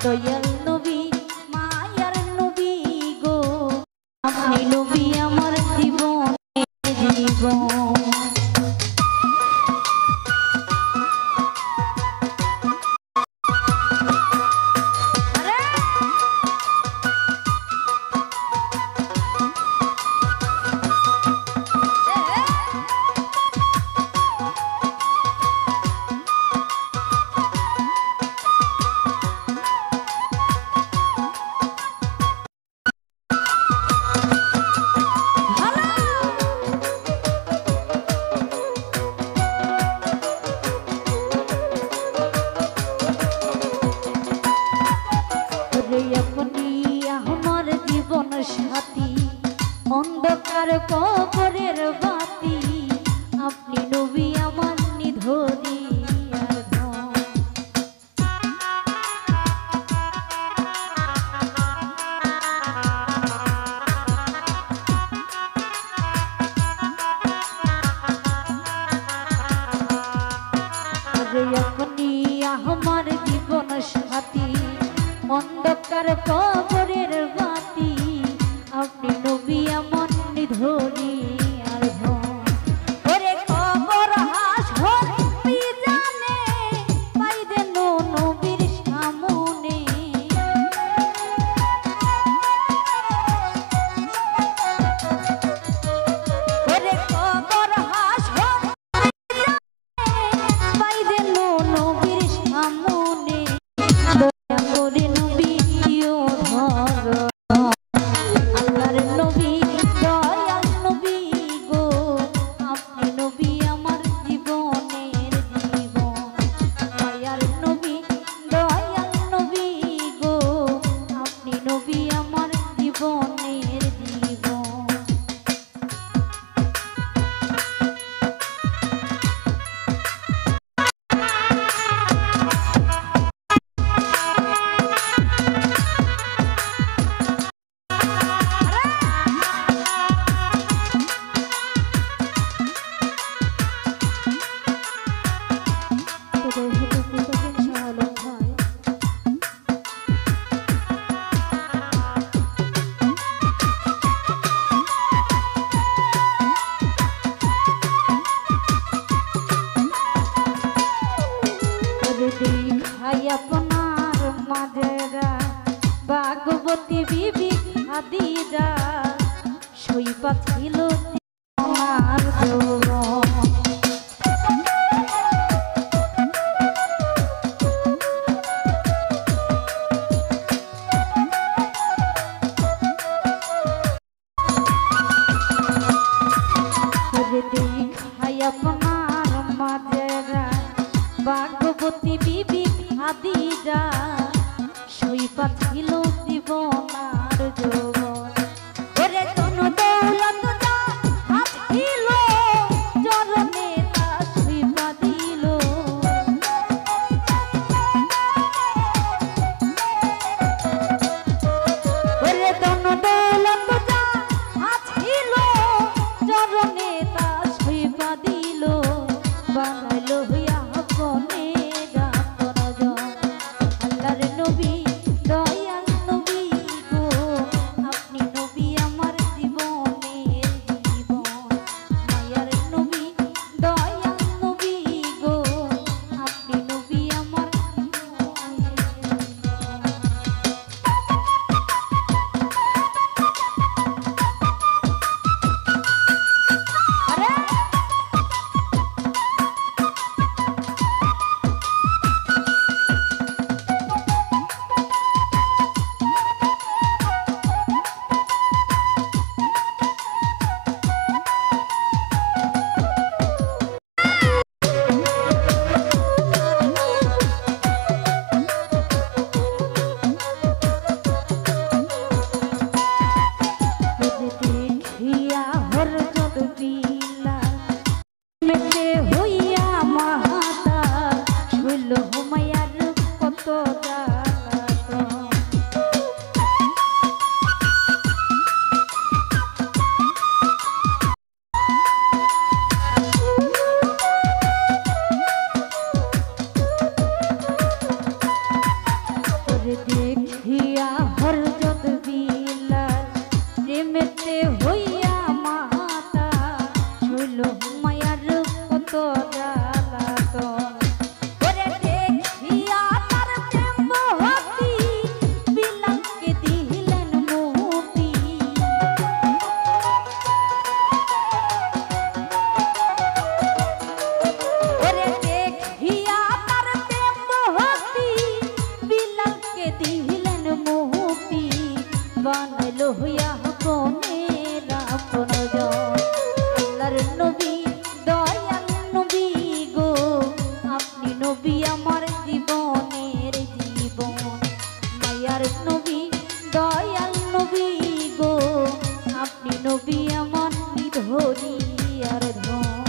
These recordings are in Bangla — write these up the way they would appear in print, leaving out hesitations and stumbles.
দয়াল নবী মায়ার নবী গো আপনি নবী আমার জীবন জীবন। সাথী অন্ধকার কবরের বাতি আপনি নবী আমার নিধনি আপনি আমার জীবন সাথী অন্ধকার কবরের বাতি আপনি নবী আমার নিধনি আর ওরে কবর হাসর জানে পাই দেন নবীর সামনে ওরে কবর হাসর পাই দেন নবীর সামনে দয়া করে নবী দিও ধর আপনার মাঝেরা ভাগবতী বিবি খাদিজা সইপা ছিল আমার আপনার মাঝেরা ভাগবতী বিবি খাদিজা সইপা ছিল জীবন আর যৌবন ওরে কোন দৌলত যা হাত ছিল চরণে তা সইপা দিল ওরে কোন দৌলত যা হাত ছিল চরণে তা সইপা দিল বানাইলো হইয়া আপনে আল্লাহর নবী দয়াল তাকে দিলেন মুক্তি বানাইলো হইয়া কোনের আপনজন আল্লাহর নবী দয়াল নবী গো আপনি নবী আমার জীবনের জীবন মায়ার নবী দয়াল নবী গো আপনি নবী আমার নিধরি আর ধন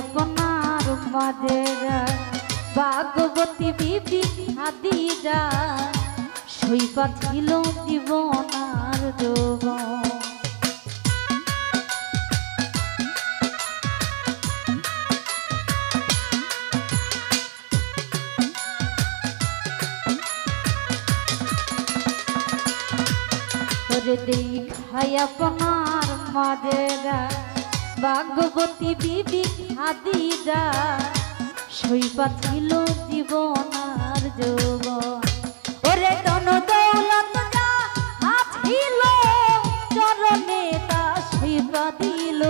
আপনার মাঝেরা ভাগবতী বিবি খাদিজা সইপা ছিল জীবন আর যৌবন দেখাই আপনার মাঝেরা ভাগবতী বিবি খাদিজা সইপা ছিল জীবন আর যৌবন ওরে ধন দৌলত যা ছিল চরণে তা সইপা দিল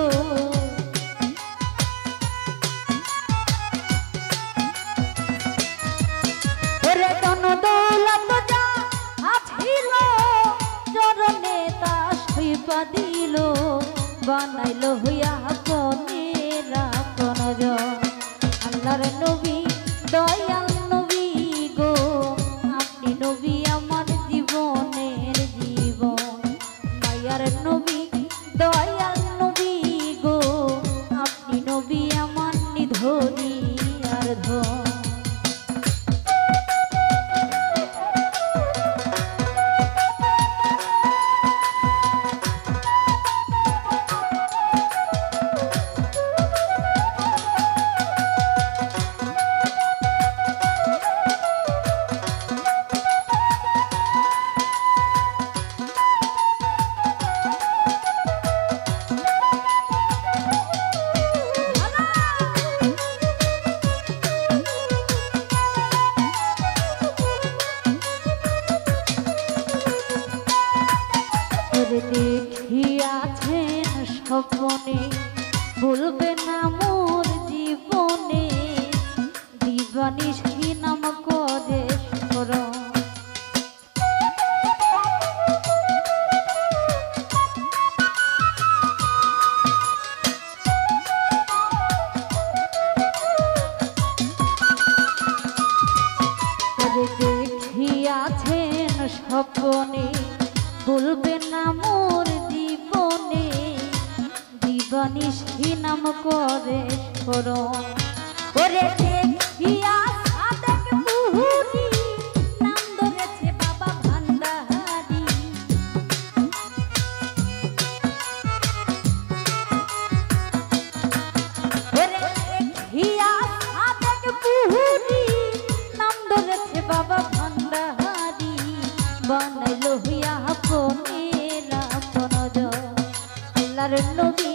ওরে ধন দৌলত যা ছিল চরণে তা সইপা দিল বানাইলো হইয়া কোনের আপনজন আল্লাহর নবী দয়াল নবী গো আপনি নবী আমার জীবনের জীবন মায়ার নবী দয়াল নবী গো আপনি নবী আমার নিধরি আর ধন দেখিয়াছেন স্বপ্নে ভুলবে না মোর জীবনে দিবানিশি নাম করে স্মরণ দেখিয়াছেন স্বপ্নে ভুলবে না মোর জীবনে দিবানিশি নাম করে স্মরণ ওরে দেখিয়া সাদেক মুহুরি নাম ধরেছে বাবা ভান্ডারি ওরে দেখিয়া সাদেক মুহুরি নাম ধরেছে বাবা ভান্ডারি বানাইলো হইয়া কোনের আপনজন আল্লাহর নবী